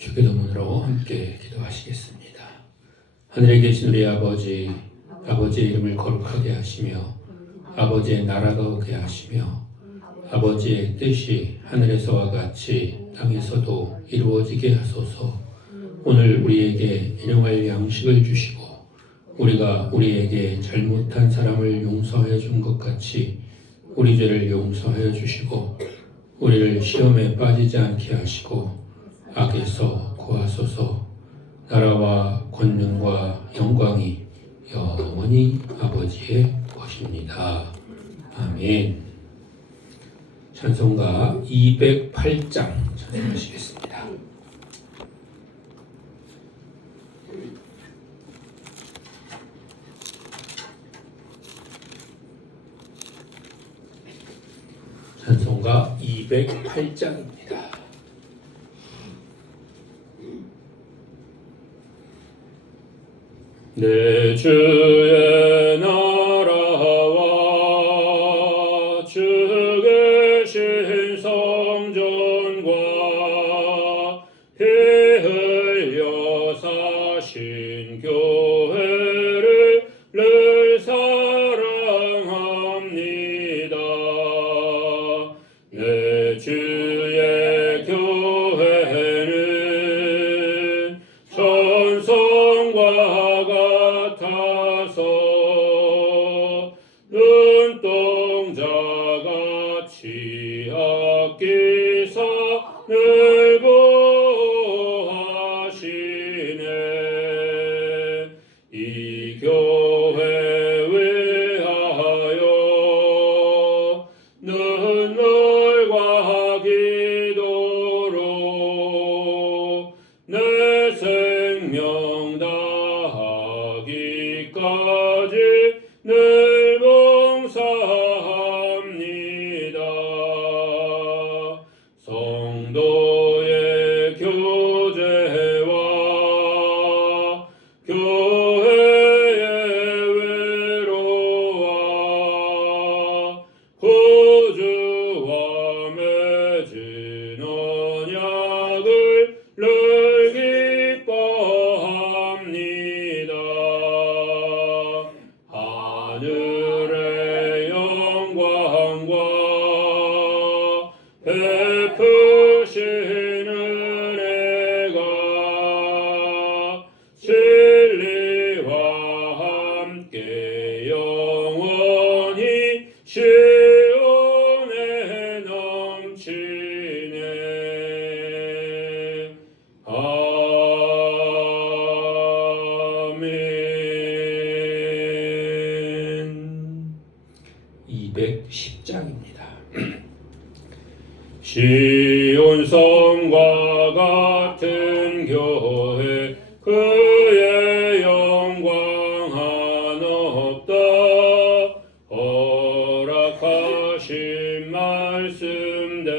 주기도문으로 함께 기도하시겠습니다. 하늘에 계신 우리 아버지, 아버지의 이름을 거룩하게 하시며 아버지의 나라가 오게 하시며 아버지의 뜻이 하늘에서와 같이 땅에서도 이루어지게 하소서. 오늘 우리에게 일용할 양식을 주시고 우리가 우리에게 잘못한 사람을 용서하여 준 것 같이 우리 죄를 용서하여 주시고 우리를 시험에 빠지지 않게 하시고 악에서 구하소서. 나라와 권능과 영광이 영원히 아버지의 것입니다. 아멘. 찬송가 208장 찬송하시겠습니다. 찬송가 208장입니다. 내 주의 나라와 주 계신 성전과 피 흘려 사신 교회를 늘 사랑합니다. 내 주의 교회는 천성과 같아서 눈동자같이 아끼사 늘 보호하시네. 이 교회 위하여 눈물과 기도로 내 생명 다하기까지 늘 봉사합니다. 성도의 교제와 교회의 위로와 구주와 맺은 언약을 늘 기뻐합니다. 하늘의 영광과 베푸신 은혜가 진리와 함께 영원히 시온에 넘치네. 아멘. 210장입니다. 시온 성과 같은 교회 그의 영광 하나 없다. 허락하신 말씀대로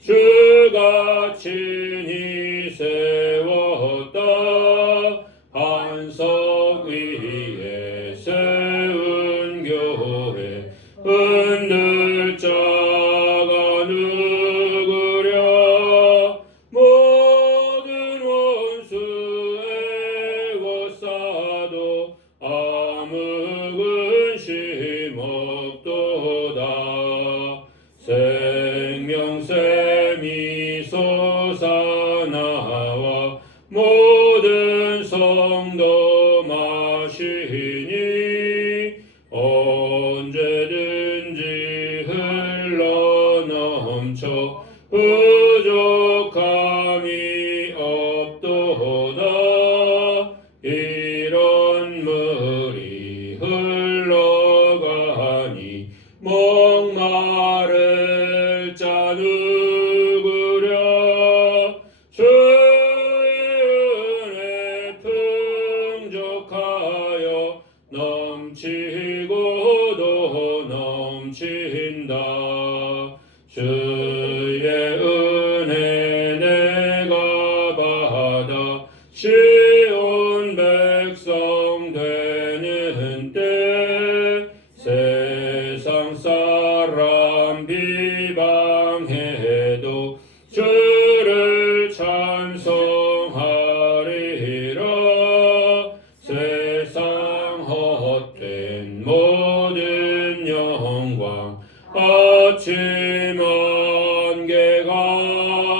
주가 친히 세웠다. 한석 위에 세운 교회 흔들 자가 누구랴. 모든 원수의 워싸도 아무 근심 없도다. 생명샘이 솟아나와 모든 성도 마시니 언제든지 흘러넘쳐 부족함이 없도다. 이런 물이 흘러가니 목마를 자 누구랴. 주의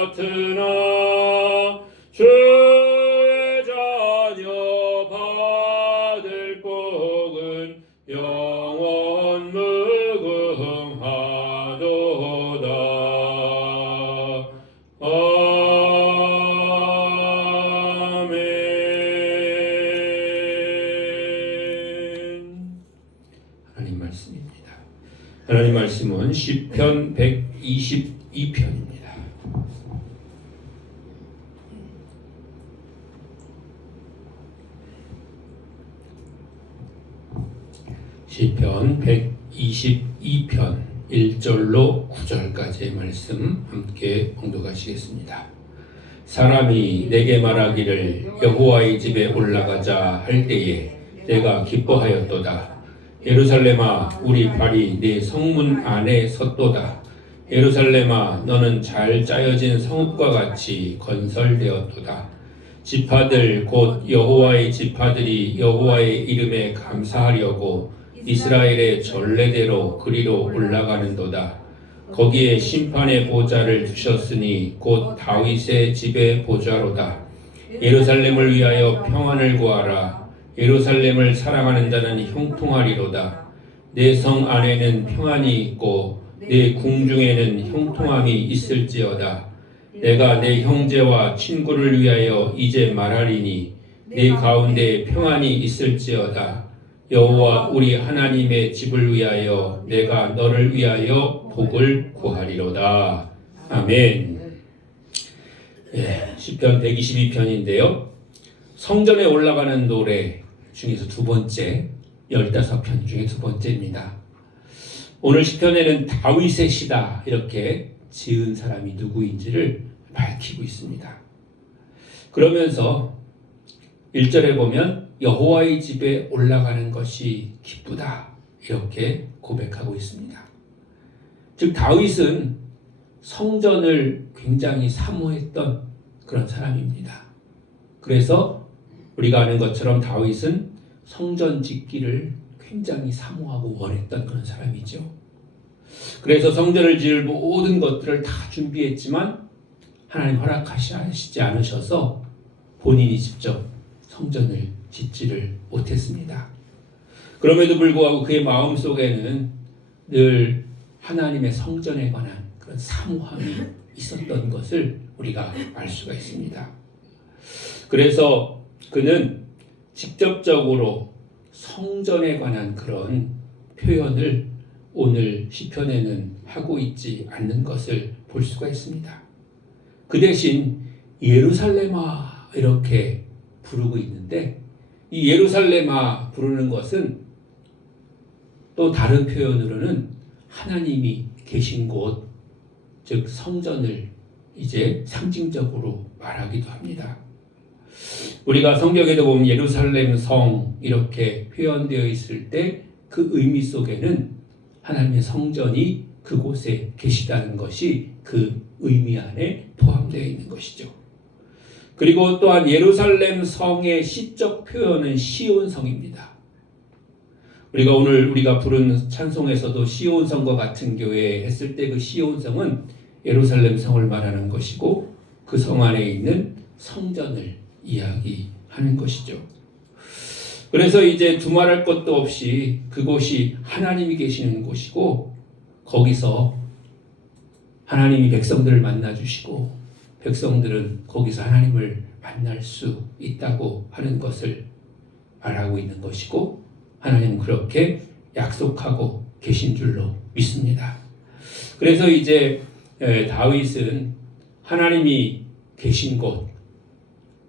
같으나 주의 자녀 받을 복은 영원 무궁하도다. 아멘. 하나님 말씀입니다. 하나님 말씀은 시편 122편입니다. 시편 122편 1절로 9절까지의 말씀 함께 봉독하시겠습니다. 사람이 내게 말하기를 여호와의 집에 올라가자 할 때에 내가 기뻐하였도다. 예루살렘아, 우리 발이 네 성문 안에 섰도다. 예루살렘아, 너는 잘 짜여진 성읍과 같이 건설되었도다. 지파들 곧 여호와의 지파들이 여호와의 이름에 감사하려고 이스라엘의 전례대로 그리로 올라가는도다. 거기에 심판의 보좌를 두셨으니 곧 다윗의 집의 보좌로다. 예루살렘을 위하여 평안을 구하라. 예루살렘을 사랑하는 자는 형통하리로다. 내 성 안에는 평안이 있고 내 궁중에는 형통함이 있을지어다. 내가 내 형제와 친구를 위하여 이제 말하리니 내 가운데 평안이 있을지어다. 여호와 우리 하나님의 집을 위하여 내가 너를 위하여 복을 구하리로다. 아멘. 시편 122편인데요. 성전에 올라가는 노래 중에서 두 번째, 15편 중에 두 번째입니다. 오늘 시편에는 다윗의 시다 이렇게 지은 사람이 누구인지를 밝히고 있습니다. 그러면서 1절에 보면 여호와의 집에 올라가는 것이 기쁘다 이렇게 고백하고 있습니다. 즉 다윗은 성전을 굉장히 사모했던 그런 사람입니다. 그래서 우리가 아는 것처럼 다윗은 성전 짓기를 굉장히 사모하고 원했던 그런 사람이죠. 그래서 성전을 지을 모든 것들을 다 준비했지만 하나님 허락하시지 않으셔서 본인이 직접 성전을 짓지를 못했습니다. 그럼에도 불구하고 그의 마음속에는 늘 하나님의 성전에 관한 그런 사모함이 있었던 것을 우리가 알 수가 있습니다. 그래서 그는 직접적으로 성전에 관한 그런 표현을 오늘 시편에는 하고 있지 않는 것을 볼 수가 있습니다. 그 대신 예루살렘아 이렇게 부르고 있는데 이 예루살렘아 부르는 것은 또 다른 표현으로는 하나님이 계신 곳, 즉 성전을 이제 상징적으로 말하기도 합니다. 우리가 성경에도 보면 예루살렘 성 이렇게 표현되어 있을 때 그 의미 속에는 하나님의 성전이 그곳에 계시다는 것이 그 의미 안에 포함되어 있는 것이죠. 그리고 또한 예루살렘 성의 시적 표현은 시온성입니다. 우리가 오늘 우리가 부른 찬송에서도 시온성과 같은 교회 했을 때 그 시온성은 예루살렘 성을 말하는 것이고 그 성 안에 있는 성전을 이야기하는 것이죠. 그래서 이제 두말할 것도 없이 그곳이 하나님이 계시는 곳이고 거기서 하나님이 백성들을 만나주시고 백성들은 거기서 하나님을 만날 수 있다고 하는 것을 말하고 있는 것이고 하나님은 그렇게 약속하고 계신 줄로 믿습니다. 그래서 이제 다윗은 하나님이 계신 곳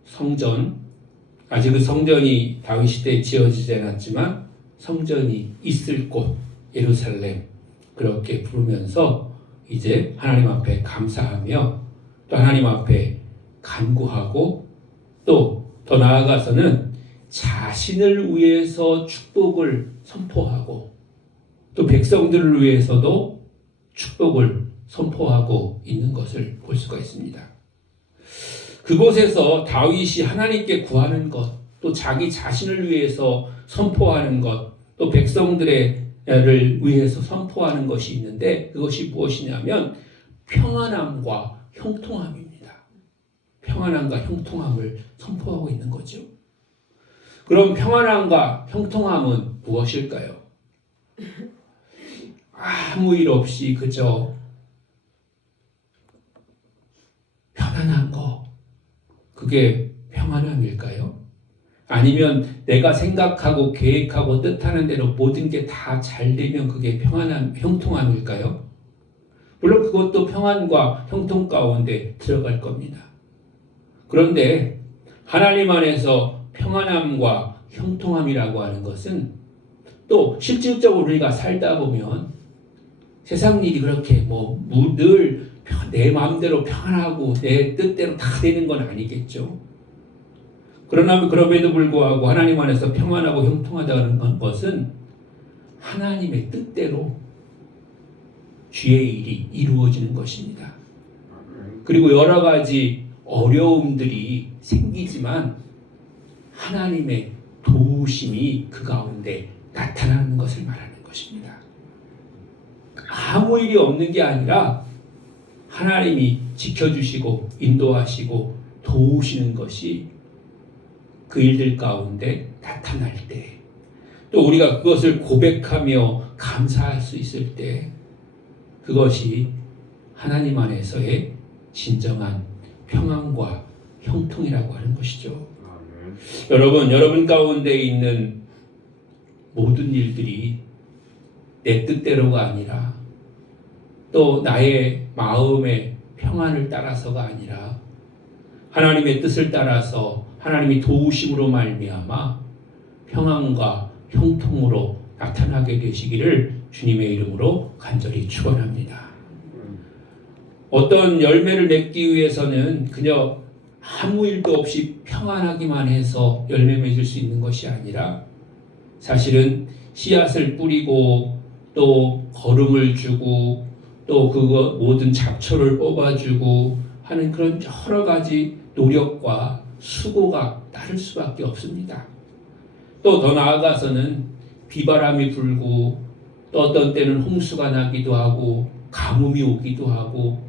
성전, 아직 그 성전이 다윗 시대에 지어지지 않았지만 성전이 있을 곳 예루살렘 그렇게 부르면서 이제 하나님 앞에 감사하며 또 하나님 앞에 간구하고 또 더 나아가서는 자신을 위해서 축복을 선포하고 또 백성들을 위해서도 축복을 선포하고 있는 것을 볼 수가 있습니다. 그곳에서 다윗이 하나님께 구하는 것, 또 자기 자신을 위해서 선포하는 것, 또 백성들을 위해서 선포하는 것이 있는데 그것이 무엇이냐면 평안함과 형통함입니다. 평안함과 형통함을 선포하고 있는 거죠. 그럼 평안함과 형통함은 무엇일까요? 아무 일 없이 그저 편안한 거, 그게 평안함일까요? 아니면 내가 생각하고 계획하고 뜻하는 대로 모든 게 다 잘 되면 그게 평안함, 형통함일까요? 물론 그것도 평안과 형통 가운데 들어갈 겁니다. 그런데 하나님 안에서 평안함과 형통함이라고 하는 것은 또 실질적으로 우리가 살다 보면 세상 일이 그렇게 늘 내 마음대로 평안하고 내 뜻대로 다 되는 건 아니겠죠. 그러나 그럼에도 불구하고 하나님 안에서 평안하고 형통하다는 것은 하나님의 뜻대로 주의 일이 이루어지는 것입니다. 그리고 여러 가지 어려움들이 생기지만 하나님의 도우심이 그 가운데 나타나는 것을 말하는 것입니다. 아무 일이 없는 게 아니라 하나님이 지켜주시고 인도하시고 도우시는 것이 그 일들 가운데 나타날 때, 또 우리가 그것을 고백하며 감사할 수 있을 때, 그것이 하나님 안에서의 진정한 평안과 형통이라고 하는 것이죠. 여러분 가운데 있는 모든 일들이 내 뜻대로가 아니라 또 나의 마음의 평안을 따라서가 아니라 하나님의 뜻을 따라서 하나님이 도우심으로 말미암아 평안과 형통으로 나타나게 되시기를 주님의 이름으로 간절히 축원합니다. 어떤 열매를 맺기 위해서는 그냥 아무 일도 없이 평안하기만 해서 열매 맺을 수 있는 것이 아니라 사실은 씨앗을 뿌리고 또 거름을 주고 또 그거 모든 잡초를 뽑아주고 하는 그런 여러 가지 노력과 수고가 따를 수밖에 없습니다. 또 더 나아가서는 비바람이 불고 또 어떤 때는 홍수가 나기도 하고 가뭄이 오기도 하고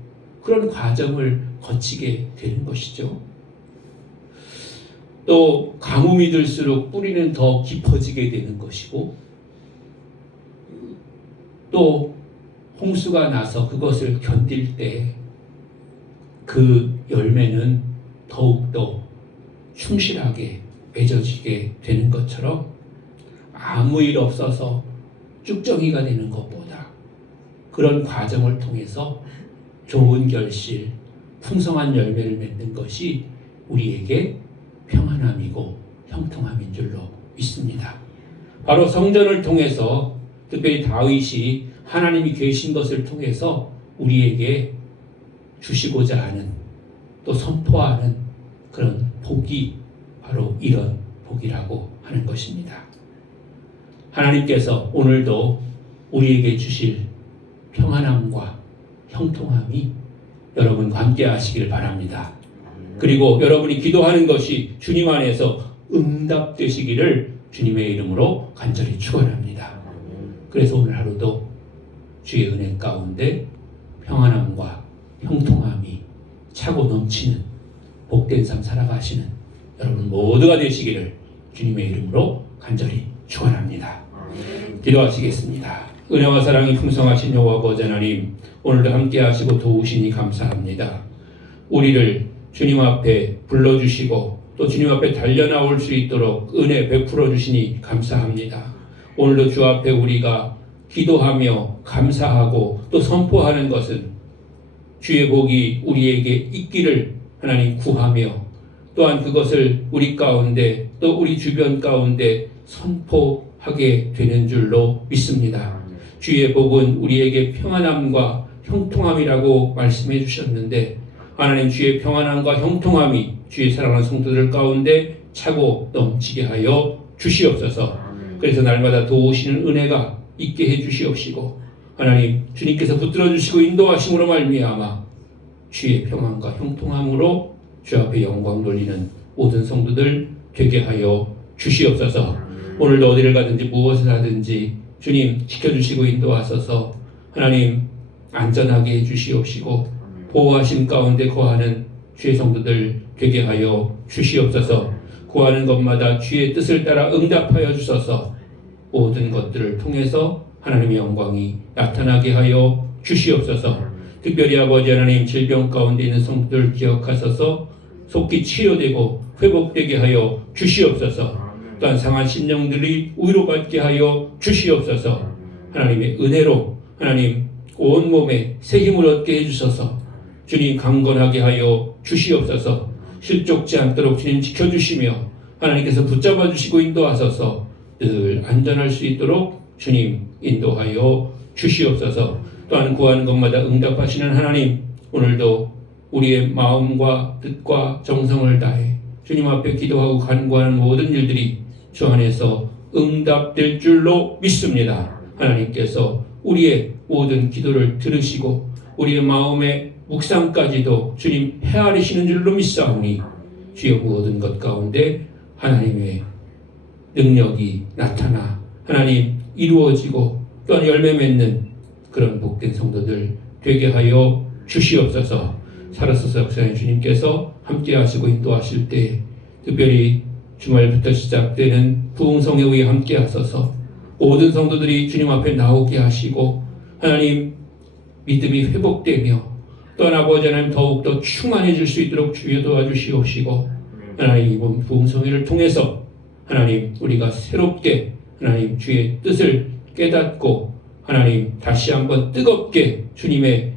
그런 과정을 거치게 되는 것이죠. 또 가뭄이 들수록 뿌리는 더 깊어지게 되는 것이고 또 홍수가 나서 그것을 견딜 때 그 열매는 더욱더 충실하게 맺어지게 되는 것처럼 아무 일 없어서 쭉정이가 되는 것보다 그런 과정을 통해서 좋은 결실, 풍성한 열매를 맺는 것이 우리에게 평안함이고 형통함인 줄로 믿습니다. 바로 성전을 통해서 특별히 다윗이 하나님이 계신 것을 통해서 우리에게 주시고자 하는 또 선포하는 그런 복이 바로 이런 복이라고 하는 것입니다. 하나님께서 오늘도 우리에게 주실 평안함과 형통함이 여러분과 함께 하시길 바랍니다. 그리고 여러분이 기도하는 것이 주님 안에서 응답되시기를 주님의 이름으로 간절히 축원합니다. 그래서 오늘 하루도 주의 은혜 가운데 평안함과 형통함이 차고 넘치는 복된 삶 살아가시는 여러분 모두가 되시기를 주님의 이름으로 간절히 축원합니다. 기도하시겠습니다. 은혜와 사랑이 풍성하신 여호와 아버지 하나님, 오늘도 함께 하시고 도우시니 감사합니다. 우리를 주님 앞에 불러주시고 또 주님 앞에 달려나올 수 있도록 은혜 베풀어 주시니 감사합니다. 오늘도 주 앞에 우리가 기도하며 감사하고 또 선포하는 것은 주의 복이 우리에게 있기를 하나님 구하며 또한 그것을 우리 가운데 또 우리 주변 가운데 선포하게 되는 줄로 믿습니다. 주의 복은 우리에게 평안함과 형통함이라고 말씀해 주셨는데 하나님 주의 평안함과 형통함이 주의 사랑하는 성도들 가운데 차고 넘치게 하여 주시옵소서. 그래서 날마다 도우시는 은혜가 있게 해 주시옵시고 하나님 주님께서 붙들어 주시고 인도하심으로 말미암아 주의 평안과 형통함으로 주 앞에 영광 돌리는 모든 성도들 되게 하여 주시옵소서. 오늘도 어디를 가든지 무엇을 하든지 주님 지켜주시고 인도하소서. 하나님 안전하게 해주시옵시고 보호하심 가운데 거하는 주의 성도들 되게 하여 주시옵소서. 구하는 것마다 주의 뜻을 따라 응답하여 주셔서 모든 것들을 통해서 하나님의 영광이 나타나게 하여 주시옵소서. 특별히 아버지 하나님, 질병 가운데 있는 성도들 기억하셔서 속히 치료되고 회복되게 하여 주시옵소서. 또한 상한 심령들이 위로받게 하여 주시옵소서. 하나님의 은혜로 하나님 온몸에 새 힘을 얻게 해주셔서 주님 강건하게 하여 주시옵소서. 실족지 않도록 주님 지켜주시며 하나님께서 붙잡아 주시고 인도하셔서 늘 안전할 수 있도록 주님 인도하여 주시옵소서. 또한 구하는 것마다 응답하시는 하나님, 오늘도 우리의 마음과 뜻과 정성을 다해 주님 앞에 기도하고 간구하는 모든 일들이 주 안에서 응답될 줄로 믿습니다. 하나님께서 우리의 모든 기도를 들으시고 우리의 마음의 묵상까지도 주님 헤아리시는 줄로 믿사오니 주여 모든 것 가운데 하나님의 능력이 나타나 하나님 이루어지고 또한 열매 맺는 그런 복된 성도들 되게 하여 주시옵소서. 살아서서 역사의 주님께서 함께 하시고 인도하실 때 특별히 주말부터 시작되는 부흥성에 의해 함께 하셔서 모든 성도들이 주님 앞에 나오게 하시고 하나님 믿음이 회복되며 또한 아버지 하나님 더욱더 충만해질 수 있도록 주여 도와주시옵시고 하나님 이번 부흥성회를 통해서 하나님 우리가 새롭게 하나님 주의 뜻을 깨닫고 하나님 다시 한번 뜨겁게 주님의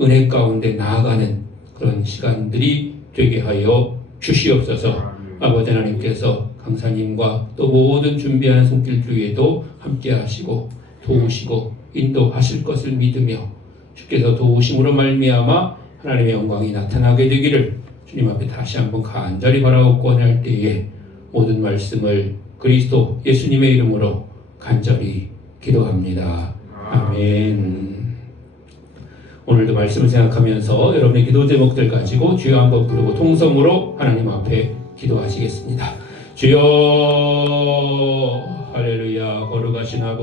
은혜 가운데 나아가는 그런 시간들이 되게 하여 주시옵소서. 아버지 하나님께서 강사님과 또 모든 준비하는 손길 주위에도 함께 하시고 도우시고 인도하실 것을 믿으며 주께서 도우심으로 말미암아 하나님의 영광이 나타나게 되기를 주님 앞에 다시 한번 간절히 바라고 권할 때에 모든 말씀을 그리스도 예수님의 이름으로 간절히 기도합니다. 아멘. 오늘도 말씀을 생각하면서 여러분의 기도 제목들 가지고 주여 한번 부르고 통성으로 하나님 앞에 기도하시겠습니다. 주여 할렐루야. 거룩하신 아버지